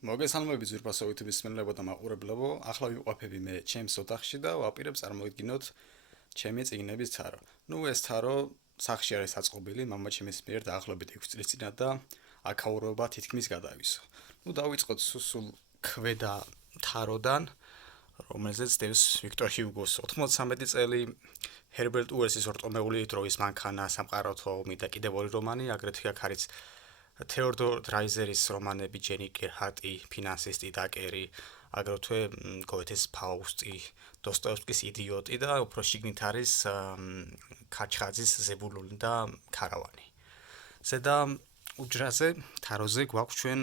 მოგესალმებით ზურბასოვით მსმენელებო და მაყურებლებო. ახლა ვიყვაფები მე ჩემს ოთახში და ვაპირებ წარმოვიდგინოთ ჩემი წიგნების თარო. ეს თარო სახში არის აწყობილი, მამაჩემის მიერ დაახლოებით 6 წლის წინათ და აქაურობა თითქმის გადავისო. დავიწყოთ სულ ქვედა თაროდან, რომელზეც დევს ვიქტორ ჰიუგოს 93 წელი, ჰერბერტ უელსის ორტომეული დროის მანქანა, სამყაროთა ომი და კიდევ ორი რომანი, აგრეთვე აქ არის თეოდორ დრაიზერის რომანები, ჯენი გერჰარტი, ფინანსისტი, დაკერი, აგრეთვე გოეთეს ფაუსტი, დოსტოევსკის იდიოტი და უფრო შიგნით არის ქაჩხაძის ზებულონი და ქარავანი. ზედა უჯრაზე, თაროზე გვაქვს ჩვენ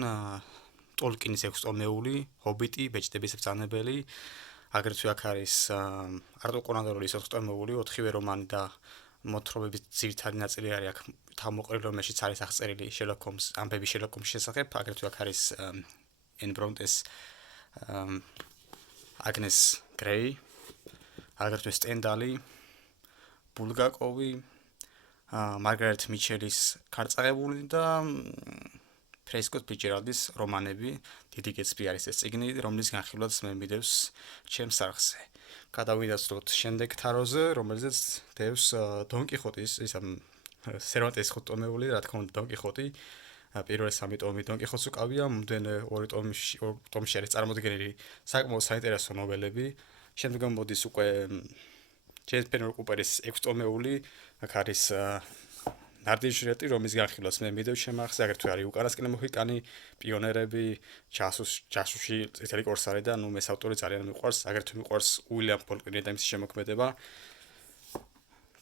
ტოლკინის 6 ტომეული, ჰობიტი, ბეჭდების ბრძანებელი, აგრეთვე აქ არის არტურ კონან დოილის 4 ტომეული, 4-ვე რომანი და მოთხრობების ძირითადი ნაწილი არის აქ თავმოყრილი, რომელშიც არის აღწერილი შერლოკ ჰოლმს, ამბები შერლოკ ჰოლმსის შესახებ, აგრეთვე აქ არის ენ ბრონტეს აგნეს გრეი, აგრეთვე სტენდალი, ბულგაკოვი, მარგარეტ მიჩელის ქარწაღებული და ფრესკოს ფიჯერალდის რომანები. დიდი კეცბი არის ეს წიგნი, რომლის განხილვაც მე მიდევს ჩემს არხზე. გადავიდასწროთ შემდეგ თაროზე, რომელზეც დევს დონ კიხოტის, სერვანტესის 5 ტომეული, რა თქმა უნდა, დონ კიხოტი. პირველი 3 ტომი დონ კიხოტს უკავია, მომდენო 2 ტომში არის წარმოდგენილი საკმაოდ საინტერესო ნოველები. შემდეგ მოდის უკვე ჯეიმს პენერ კუპერის 6 ტომეული, აქ არის ნარდიჟრეტი, რომლის განხილვაც მე მიდევს ჩემს არხზე, აგრეთვე არის უკანასკნელი მოჰიკანი, პიონერები, ჯაშუში, წითელი კორსარი და ეს ავტორი ძალიან მიყვარს, აგრეთვე მიყვარს უილიამ ფოლკნერი და მისი შემოქმედება.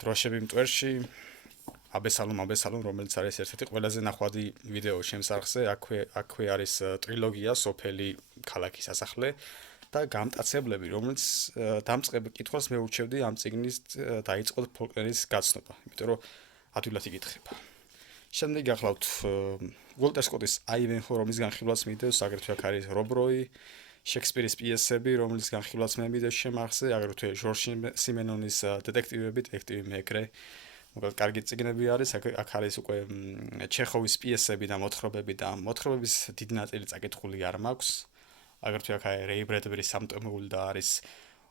დროშები მტვერში, აბესალომ, რომელიც არის ერთ-ერთი ყველაზე ნახვადი ვიდეო ჩემს არხზე, აქვე არის ტრილოგია, სოფელი, ქალაქი, სასახლე და გამტაცებლები, რომელიც დამწყებ კითხვას მე ურჩევდი ამ წიგნის დაიწყოთ ფოლკნერის გაცნობა, იმიტომ რომ ადვილად იკითხება. შემდეგ გახლავთ უოლტერ სკოტის აივენჰო, რომლის განხილვაც მიდევს, აგრეთვე აქ არის რობ როი, შექსპირის პიესები, რომლის განხილვაც მე მიდევს ჩემს არხზე, აგრეთვე ჟორჟ სიმენონის დეტექტივები, დეტექტივი მეგრე. კარგი წიგნები არის, აქ არის უკვე ჩეხოვის პიესები და მოთხრობები და მოთხრობების დიდი ნაწილი წაკითხული არ მაქვს. აგრეთვე აქ არის რეი ბრედბერის 3 ტომეული და არის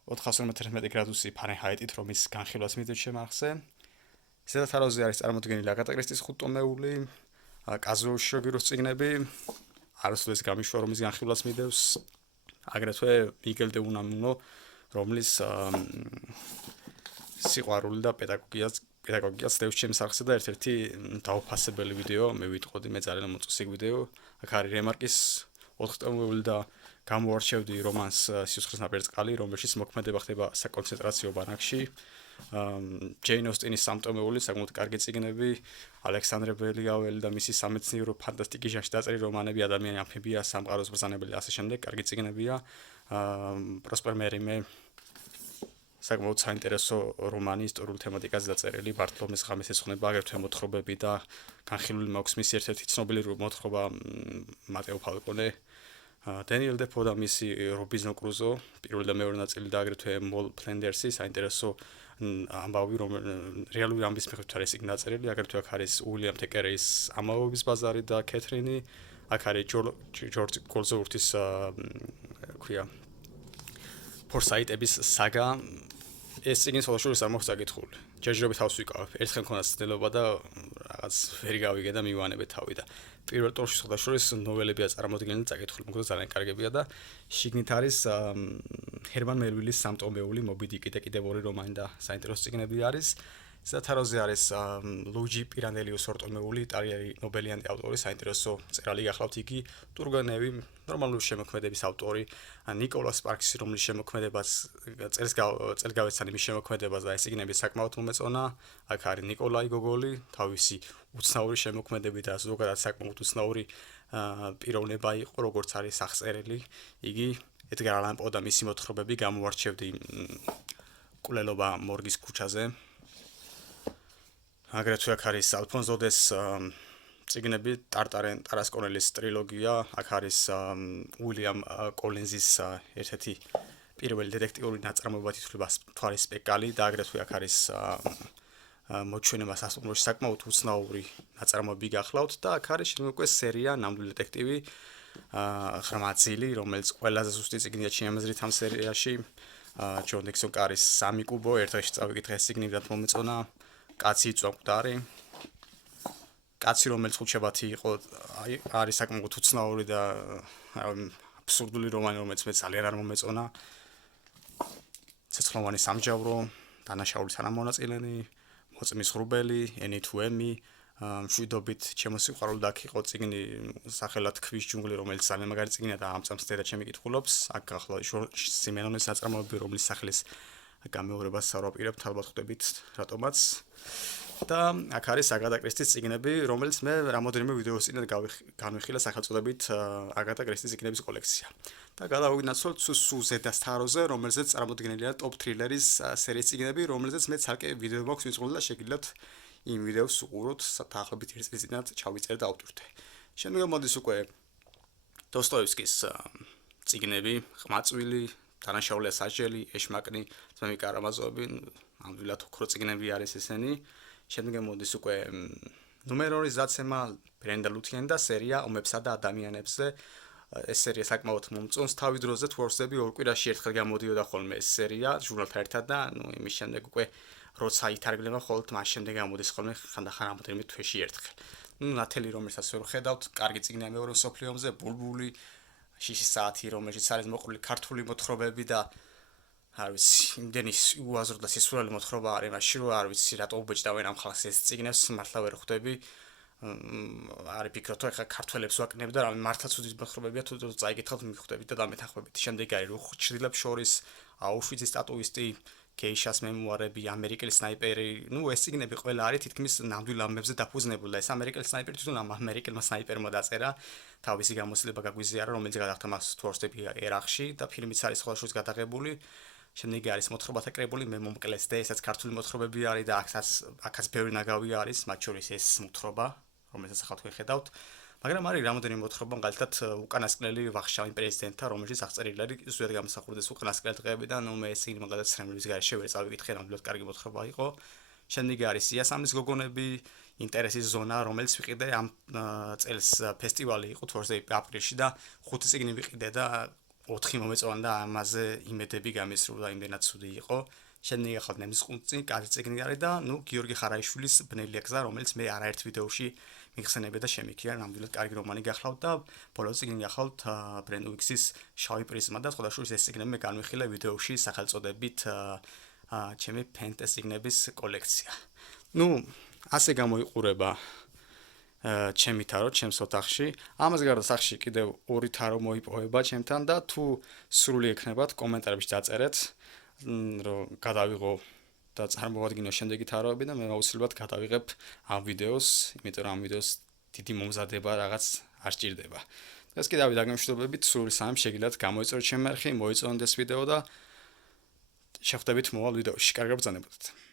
451 გრადუსი ფარენჰაიტით, რომლის განხილვაც მიდევს ჩემს არხზე. ზედა თაროზე არის წარმოდგენილი აგატა კრისტის 5 ტომეული, კაზუო შოგიროს წიგნები, არასოდეს გამიშვა, რომლის განხილვაც მიდევს, აგრეთვე მიგელ დე უნამუნო, რომლის სიყვარული და პედაგოგიას დევს ჩემს არხზე და ერთ-ერთი დაუფასებელი ვიდეო, მე ვიტყოდი, მე ძალიან მოწესრიგ ვიდეო. აქ არის რემარკის 4 ტომეული და გამოარჩევდი რომანს სიცოცხლის ნაპერწკალი, რომელშიც მოქმედება ხდება საკონცენტრაციო ბანაკში. ჯეინ ოსტინის 3 ტომეული, საკმაოდ კარგი წიგნები, ალექსანდრე ბელიაველი და მისი სამეცნიერო ფანტასტიკის ჟანრში დაწერილი რომანები, ადამიანი ამფიბია, სამყაროს ბრძანებელი და ასე შემდეგ, კარგი წიგნებია. პროსპერ მერიმე, საკმაოდ საინტერესო რომანი, ისტორიული თემატიკაზე დაწერილი, ბარტლომეს ღამეს ეძღვნება, აგრეთვე მოთხრობები და განხილული მაქვს მისი ერთ-ერთი ცნობილი მოთხრობა მატეო ფალკონე, დენიელ დეფო და მისი რობინზონ კრუზო, პირველი და მეორე ნაწილი და აგრეთვე მოლ ფლენდერსი, საინტერესო ამბავი, რეალური ამბის მიხედვით არის წიგნი დაწერილი, აგრეთვე აქ არის უილიამ თეკერეის ამაოების ბაზარი და კეთრინი, აქ არის ჯორჯ გოლზოურთის ფორსაიტების საგა. ეს წიგნი სხვადასხვა არ მაქვს წაკითხული. ჯერჯერობით თავს ვიკავებ. ერთხელ მქონდა ცდილობა და რაღაც ვერ გავიგე და მივანებე თავი და პირველ ტურში სხვადასხვა ნოველებია წარმოდგენილი წაკითხული, მოკლედ ძალიან კარგებია და შიგნით არის ჰერმან მელვილის 3 ტომეული, მობი დიკი და კიდევ 2 რომანი და საინტერესო წიგნები არის. ზედა თაროზე არის ლუიჯი პირანელიოს 2 ტომეული, იტალიელი ნობელიანტი ავტორი, საინტერესო წერალი გახლავთ იგი, ტურგენევი, ნორმალური შემოქმედების ავტორი, ნიკოლა სპარქსი, რომლის შემოქმედებას წელგავეცანი მის შემოქმედებას და ეს წიგნები საკმაოდ მომეწონა. აქ არის ნიკოლაი გოგოლი, თავისი უცნაური შემოქმედები და ზოგადად საკმაოდ უცნაური პიროვნება იყო, როგორც არის აღწერილი. იგი ედგარ ალან პო და მისი მოთხრობები გამოარჩევდი კვლელობა მორგის ქუჩაზე. აგრეთვე აქ არის ალფონსო დეს წიგნები, ტარტარენ ტარასკონელის ტრილოგია, აქ არის უილიამ კოლინზის ერთ-ერთი პირველი დეტექტიური ნაწარმოებად ითვლება მთვარის სპეკალი და აგრეთვე აქ არის მოჩვენება სასტუმროში საკმაოდ უცნაური ნაწარმოები გახლავთ და აქ არის უკვე სერია ნამდვილი დეტექტივი, ღრმაწილი, რომელიც ყველაზე ზუსტი წიგნია ჩემს ამ სერიაში. ჯონ დიქსონ კარის 3 კუბო, ერთ დღეში წავიკითხე ეს წიგნი და მომეწონა. კაცი იწვა მკვდარი. კაცი, რომელიც ხუთშაბათი იყო, არის საკმაოდ უცნაური და აბსურდული რომანი, რომელიც მე ძალიან არ მომეწონა. ცეცხლოვანი სამჯავრო, დანაშაულის თანამონაწილენი, მოწმის ღრუბელი, ენი თუ ემი, მშვიდობით ჩემო სიყვარული და აქ იყო წიგნი სახელად ქვის ჯუნგლი, რომელიც ძალიან მაგარი წიგნია და ამ წამს დედა ჩემი კითხულობს. აქ ახლა სიმენონის ნაწარმოები, რომლის სახელის გამეორებას არ ვაპირებთ, ალბათ ხვდებით რატომაც. და აქ არის აგატა კრისტის წიგნები, რომელიც მე რამოდენიმე ვიდეოს წინ განვიხილე სახელწოდებით აგატა კრისტის წიგნების კოლექცია. და გადავინაცვლოთ სულ ზედას თაროზე, რომელზეც წარმოდგენილია ტოპ თრილერის სერიის წიგნები, რომელზეც მე ცალკე ვიდეო მაქვს მიწვეული და შეგიძლიათ იმ ვიდეოს უყუროთ, დაახლოებით 1 წლის წინათ ჩავიწერე და ავტვირთე. შემდგომ მოდის უკვე დოსტოევსკის წიგნები, ყმაწვილი, დანაშაულია სასჯელი, ეშმაკნი, ძმები კარამაზოვები, ნამდვილად ოქრო წიგნები არის ესენი. შემდგომ მოდის უკვე ნუმერო 2 დაცემა ბრენდა ლუთიანი და სერია ომებსა და ადამიანებზე. ეს სერია საკმაოდ მომწონს. თავის დროზე თუ ვსწრები ორ კვირაში ერთხელ გამოდიოდა ხოლმე ეს სერია ჟურნალთან ერთად და იმის შემდეგ უკვე როცა ითარგმნება ხოლმე მას შემდეგ გამოდის ხოლმე ხანდახან რამოდენიმე თვეში ერთხელ. ნათელი რომელსაც ვერ ხედავთ, კარგი წიგნია მეორე მსოფლიო ომზე, ბულბული, შიშის საათი, რომელშიც არის მოყოლილი ქართული მოთხრობები და არ ვიცი, იმდენი უაზრო და სისულელი მოთხრობა არის მასში, რომ არ ვიცი რატო უბეჭდავენ ამ ხალხს ეს წიგნებს, მართლა ვერ ხვდები. არის ფიქრობ თუ ახლა ქართველებს ვაკნებ და რამე მართლაც უდიდეს მოთხრობებია თუ წაიკითხავთ მიხვდებით და დამეთანხმებით. შემდეგ არის რუხჩრდილებს შორის აუშვიცის ტატუისტი, გეიშას მემუარები, ამერიკელი სნაიპერი. ეს წიგნები ყველა არის თითქმის ნამდვილ ამბებზე დაფუძნებული და ეს ამერიკელი სნაიპერი თვითონ ამ ამერიკელმა სნაიპერმა დაწერა. თავისი გამოცდილება გაგვიზიარა, რომელიც გადახდა მას თუ არ ვსწრები ერახში და ფილმიც არის ხოლმე გადაღებული. შემდეგ არის მოთხრობათა კრებული, მე მომკლეს და ესაც ქართული მოთხრობები არის და აქაც ბევრი ნაგავი არის, მათ შორის ეს მოთხრობა, რომელსაც ახლა თქვენ ხედავთ. მაგრამ არის რამოდენიმე მოთხრობა, მაგალითად უკანასკნელი ვახშამი პრეზიდენტთა, რომელშიც აღწერილი არის ზუსტად გამოსახულდეს უკანასკნელი დღეები და მე ეს წიგნი მაგალითად სრემლის გარეშე ვერ წავიკითხე, ნამდვილად კარგი მოთხრობა იყო. შემდეგ არის იასამნის გოგონები, ინტერესის ზონა, რომელიც ვიყიდე ამ წელს ფესტივალი იყო თუ არ ვსწრები აპრილში და 5 წიგნი ვიყიდე და 4 მომეწონა და ამაზე იმედები გამისრულა, იმდენად ცუდი იყო. შემდეგ ახლა ნემის ყუნწი, კარგი წიგნი არის და გიორგი ხარაიშვილის ბნელია გზა, რომელიც მე არაერთ ვიდეოში მიხსენებია და შემიქია, ნამდვილად კარგი რომანი გახლავთ და ბოლო წიგნი გახლავთ ბრენდუიქსის შავი პრიზმა და სხვა შორის ეს წიგნები მე განვიხილე ვიდეოში სახელწოდებით ჩემი ფენტეზი წიგნების კოლექცია. ასე გამოიყურება ჩემი თარო ჩემს ოთახში. ამას გარდა სახში კიდევ 2 თარო მოიპოვება ჩემთან და თუ სრული ექნებათ კომენტარებში დაწერეთ, რომ გადავიღო და წარმოვადგინო შემდეგი თაროები და მე აუცილებლად გადავიღებ ამ ვიდეოს, იმიტომ რომ ამ ვიდეოს დიდი მომზადება რაღაც არ სჭირდება. დღეს კიდევ დაგემშვიდობებით, სრული სამი შეგიძლიათ გამოიწვიოთ ჩემი არხი, მოიწონოთ ეს ვიდეო და შეხვდებით მოვალ ვიდეოში. კარგად ბრძანებოდეთ.